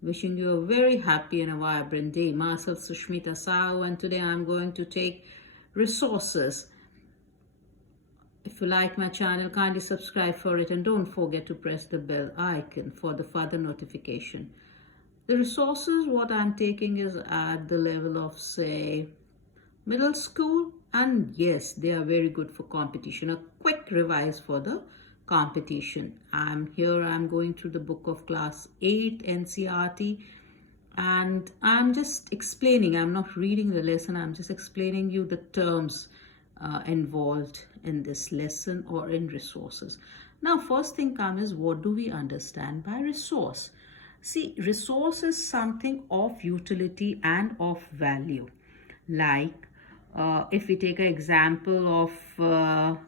Wishing you a very happy and a vibrant day. Myself Sushmita Sao, and today I'm going to take resources. If you like my channel, kindly subscribe for it and don't forget to press the bell icon for the further notification. The resources, what I'm taking is at the level of, say, middle school, and yes, they are very good for competition. A quick revise for the competition. I'm going through the book of class 8 ncert, and I'm just explaining. I'm not reading the lesson, I'm just explaining you the terms involved in this lesson or in resources. Now, first thing comes is, what do we understand by resource? See, resource is something of utility and of value. Like if we take an example of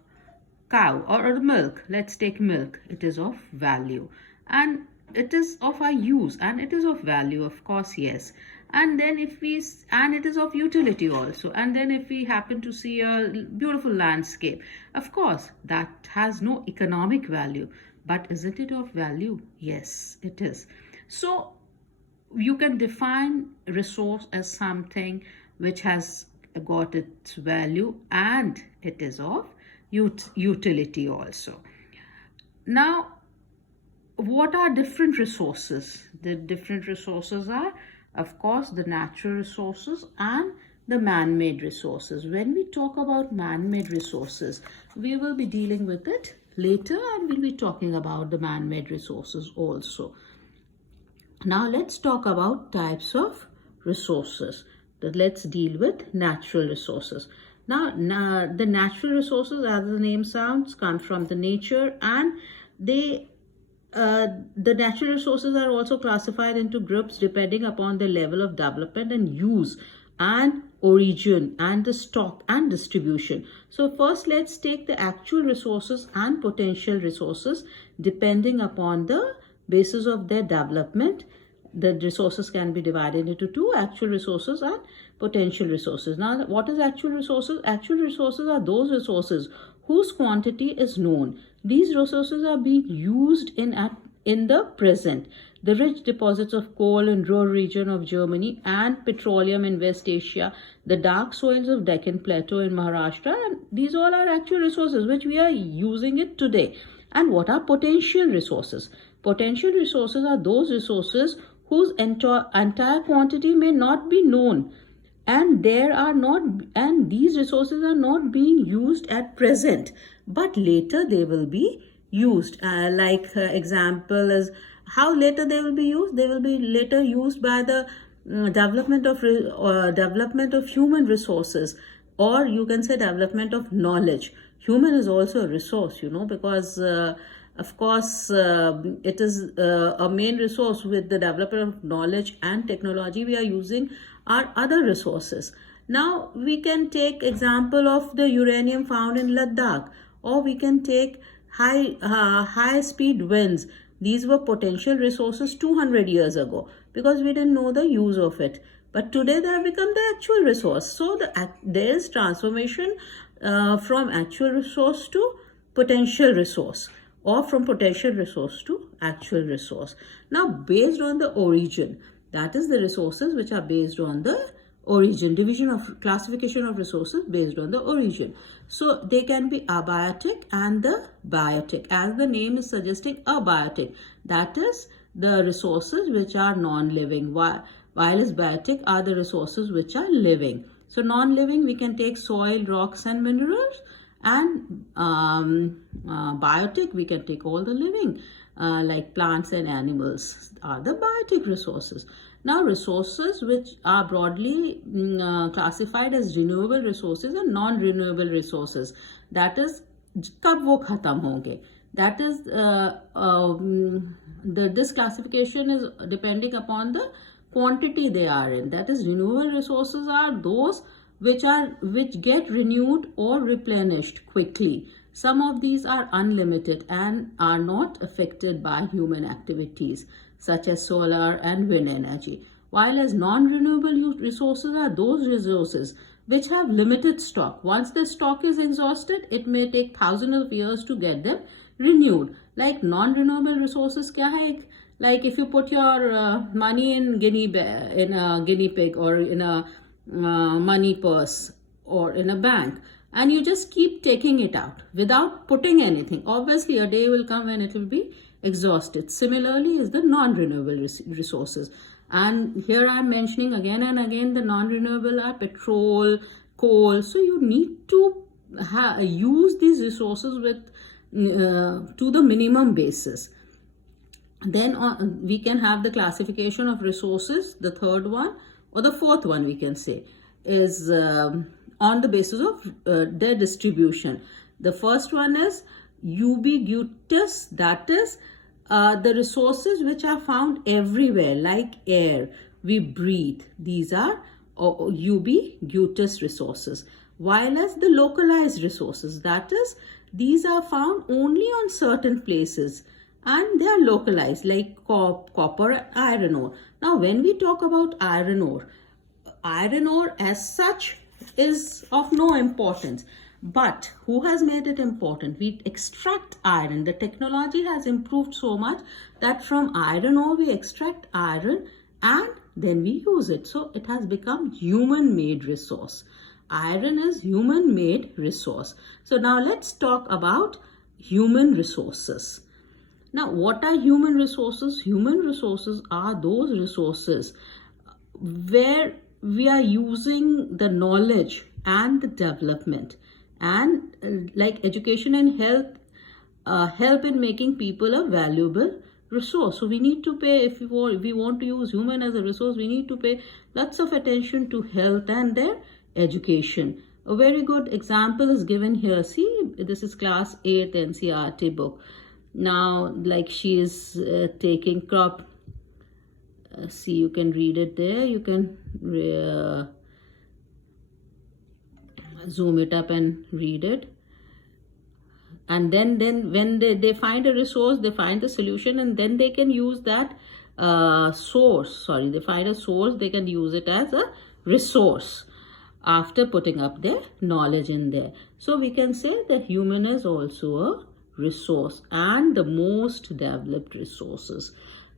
cow or milk, let's take milk. It is of value and it is of our use, and it is of value, of course, yes. And then and it is of utility also. And then if we happen to see a beautiful landscape, of course that has no economic value, but isn't it of value? Yes, it is. So you can define resource as something which has got its value and it is of utility also. Now, what are different resources? The different resources are, of course, the natural resources and the man-made resources. When we talk about man-made resources, we will be dealing with it later, and we'll be talking about the man-made resources also. Now let's talk about types of resources. Let's deal with natural resources. Now, the natural resources, as the name sounds, come from the nature, and the natural resources are also classified into groups depending upon the level of development and use and origin and the stock and distribution. So first, let's take the actual resources and potential resources depending upon the basis of their development. The resources can be divided into two: actual resources and potential resources. Now, what is actual resources? Actual resources are those resources whose quantity is known. These resources are being used in the present. The rich deposits of coal in rural region of Germany and petroleum in West Asia, the dark soils of Deccan Plateau in Maharashtra, and these all are actual resources which we are using it today. And what are potential resources? Potential resources are those resources whose entire quantity may not be known, and these resources are not being used at present, but later they will be used. Example is how later they will be used. They will be later used by the development of human resources, or you can say development of knowledge. Human is also a resource, because of course, it is a main resource. With the development of knowledge and technology, we are using our other resources. Now, we can take example of the uranium found in Ladakh, or we can take high speed winds. These were potential resources 200 years ago because we didn't know the use of it. But today they have become the actual resource. So there is transformation from actual resource to potential resource, or from potential resource to actual resource. Now, based on the origin, that is the resources which are based on the origin, classification of resources based on the origin. So they can be abiotic and the biotic. As the name is suggesting, abiotic, that is the resources which are non-living, while biotic are the resources which are living. So non-living, we can take soil, rocks and minerals, and biotic, we can take all the living like plants and animals are the biotic resources. Now, resources which are broadly classified as renewable resources and non-renewable resources, that is kab wo khatam honge. That is this classification is depending upon the quantity they are in. That is, renewable resources are those which get renewed or replenished quickly. Some of these are unlimited and are not affected by human activities, such as solar and wind energy. While as non-renewable resources are those resources which have limited stock. Once the stock is exhausted, it may take thousands of years to get them renewed. Like non-renewable resources क्या है? Like if you put your money in in a guinea pig, or in a money purse, or in a bank, and you just keep taking it out without putting anything, obviously a day will come when it will be exhausted. Similarly is the non-renewable resources. And here I am mentioning again and again, the non-renewable are petrol, coal. So you need to use these resources with to the minimum basis. Then we can have the classification of resources. The third one, or the fourth one we can say, is on the basis of their distribution. The first one is ubiquitous, that is the resources which are found everywhere, like air we breathe. These are ubiquitous resources. While as the localized resources, that is, these are found only on certain places and they are localized, like copper, iron ore. Now when we talk about iron ore as such is of no importance. But who has made it important? We extract iron. The technology has improved so much that from iron ore we extract iron and then we use it. So it has become human-made resource. Iron is human-made resource. So now let's talk about human resources. Now what are human resources? Human resources are those resources where we are using the knowledge and the development, and like education and health help in making people a valuable resource. So we need to pay, if we want to use human as a resource, we need to pay lots of attention to health and their education. A very good example is given here. See, this is class 8 ncert book. Now like she is taking crop, see, you can read it there, you can zoom it up and read it. And then when they find a resource, they find the solution, and then they can use that they find a source, they can use it as a resource after putting up their knowledge in there. So we can say that human is also a resource and the most developed resources.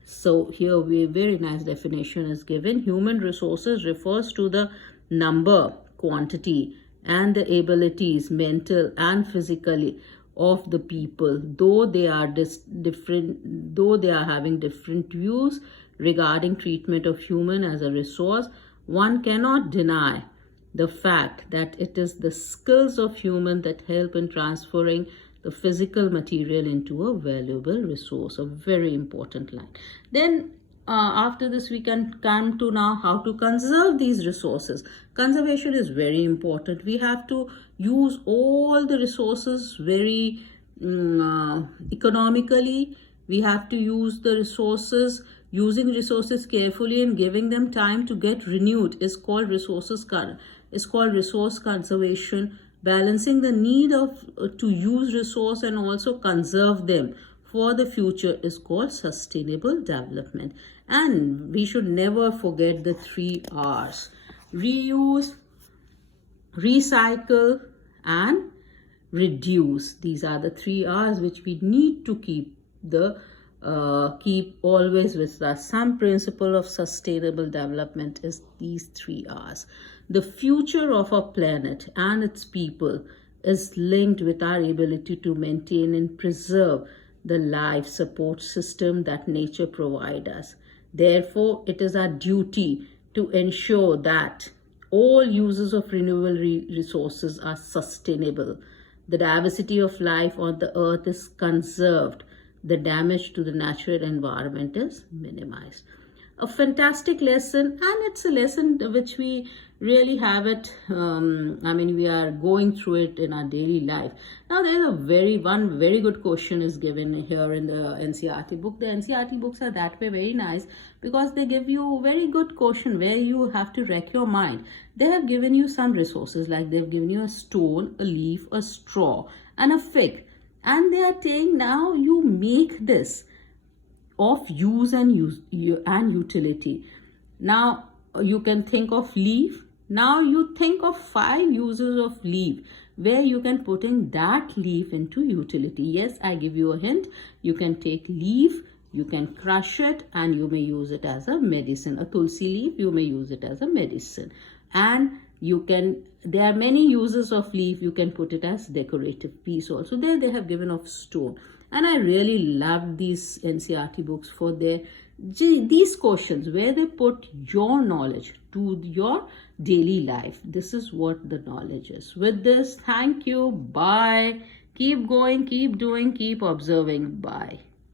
So here a very nice definition is given. Human resources refers to the number, quantity, and the abilities, mental and physically, of the people, though they are having different views regarding treatment of human as a resource. One cannot deny the fact that it is the skills of human that help in transferring the physical material into a valuable resource. A very important line. Then after this we can come to now how to conserve these resources. Conservation is very important. We have to use all the resources very economically. We have to use the resources, using resources carefully and giving them time to get renewed is called resource conservation. Balancing the need of to use resource and also conserve them for the future is called sustainable development. And we should never forget the 3 R's: reuse, recycle, and reduce. These are the 3 R's which we need to keep always with us. Some principle of sustainable development is these 3 R's. The future of our planet and its people is linked with our ability to maintain and preserve the life support system that nature provides us. Therefore, it is our duty to ensure that all uses of renewable resources are sustainable. The diversity of life on the earth is conserved. The damage to the natural environment is minimized. A fantastic lesson, and it's a lesson which we really have it. We are going through it in our daily life. Now there is one very good question is given here in the NCERT book. The NCERT books are that way very nice because they give you a very good question where you have to wreck your mind. They have given you some resources, like they've given you a stone, a leaf, a straw, and a fig. And they are saying now you make this of use and utility. Now you can think of leaf. Now you think of 5 uses of leaf where you can put in that leaf into utility. Yes, I give you a hint. You can take leaf You can crush it and you may use it as a medicine. A tulsi leaf, you may use it as a medicine. And there are many uses of leaf. You can put it as decorative piece also. There they have given of stone. And I really love these NCERT books for these questions where they put your knowledge to your daily life. This is what the knowledge is. With this, thank you. Bye. Keep going, keep doing, keep observing. Bye.